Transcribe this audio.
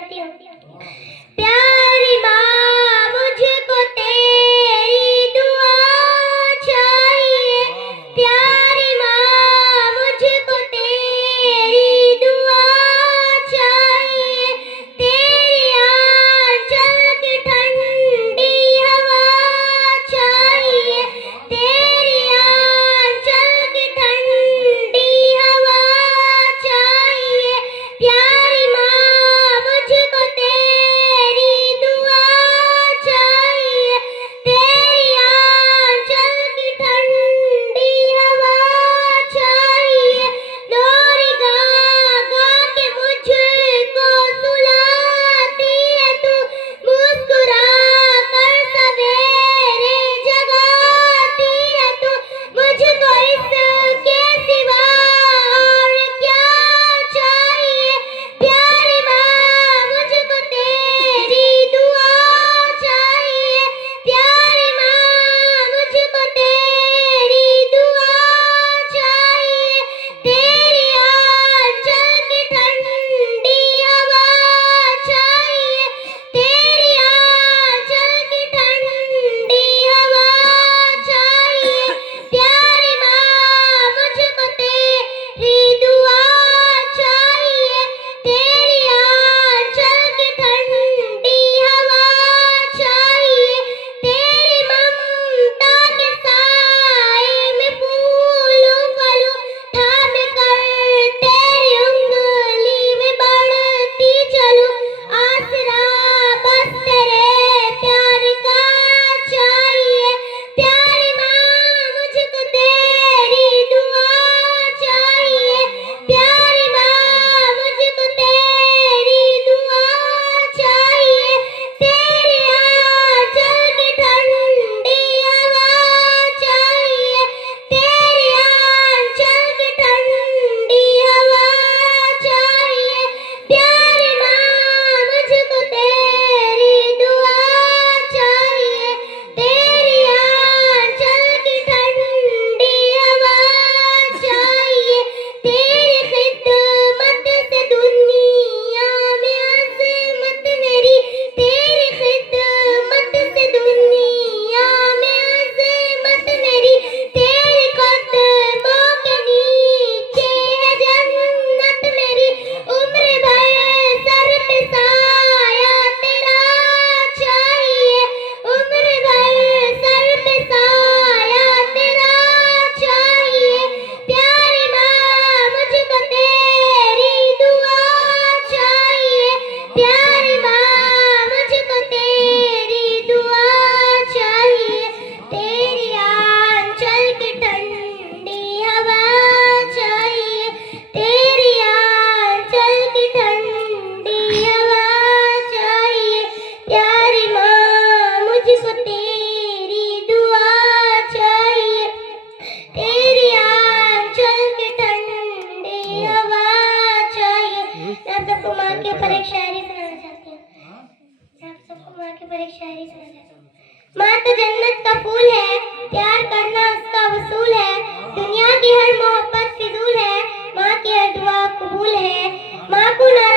चाहती हूँ। प्यारी माँ मुझको तेरी दुआ चाहिए, प्यारी माँ मुझको तेरी दुआ चाहिए, तेरी आंचल की ठंडी हवा चाहिए, तेरी आंचल की ठंडी हवा चाहिए, प्यारी माँ मुझको तेरी दुआ चाहिए, तेरी आंचल की ठंडी हवा चाहिए। लोरी गा गा के मुझको सुलाती है तू, मुस्कुरा कर सवेरे जगाती है तू, मुझको इसके सिवा और क्या चाहिए, प्यारी माँ मुझको तेरी दुआ चाहिए, प्यारी माँ मुझको तेरी दुआ चाहिए, तेरी आंचल की ठंडी हवा चाहिए, तेरी आंचल की ठंडी हवा चाहिए, प्यारी माँ मुझको तेरी दुआ चाहिए, तेरी आंचल की ठंडी हवा चाहिए, तेरी ममता के साए में फूलूं फलूं, थाम कर तेरी उंगली में बढ़ती चलूं, आसरा बस तेरे प्यार का चाहिए, प्यारी माँ मुझको तेरी दुआ चाहिए, प्यारी माँ मुझको तेरी दुआ चाहिए, तेरी आंचल की ठंडी हवा चाहिए, तेरी आंचल की ठंडी हवा चाहिए, प्यारी माँ मुझको तेरी दुआ चाहिए, तेरी आंचल की ठंडी हवा चाहिए, तेरी खिदमत से दुनिया में अज़मत मेरी, तेरी खिदमत से दुनिया में अज़मत मेरी, तेरे कदमों के नीचे है जन्नत मेरी, उम्र भर सर पे साया तेरा चाहिए, उम्र भर सर पे साया तेरा चाहिए, प्यारी माँ मुझको तेरी दुआ चाहिए, प्यारी माँ मुझको तेरी दुआ चाहिए, तेरी आंचल की ठंडी हवा चाहिए, तेरी आंचल की ठंडी हवा चाहिए, प्यारी माँ मुझको तेरी दुआ चाहिए, तेरी आंचल की ठंडी हवा चाहिए। मैं आप सबको माँ के ऊपर एक शायरी सुनाना चाहती हूँ। मैं आप सबको माँ के ऊपर एक शायरी सुनाना चाहती हूँ। माँ तो जन्नत का फूल है, प्यार करना उसका वसूल है, दुनिया की हर मोहब्बत फिजूल है, माँ की हर दुआ कबूल है, माँ को नाराज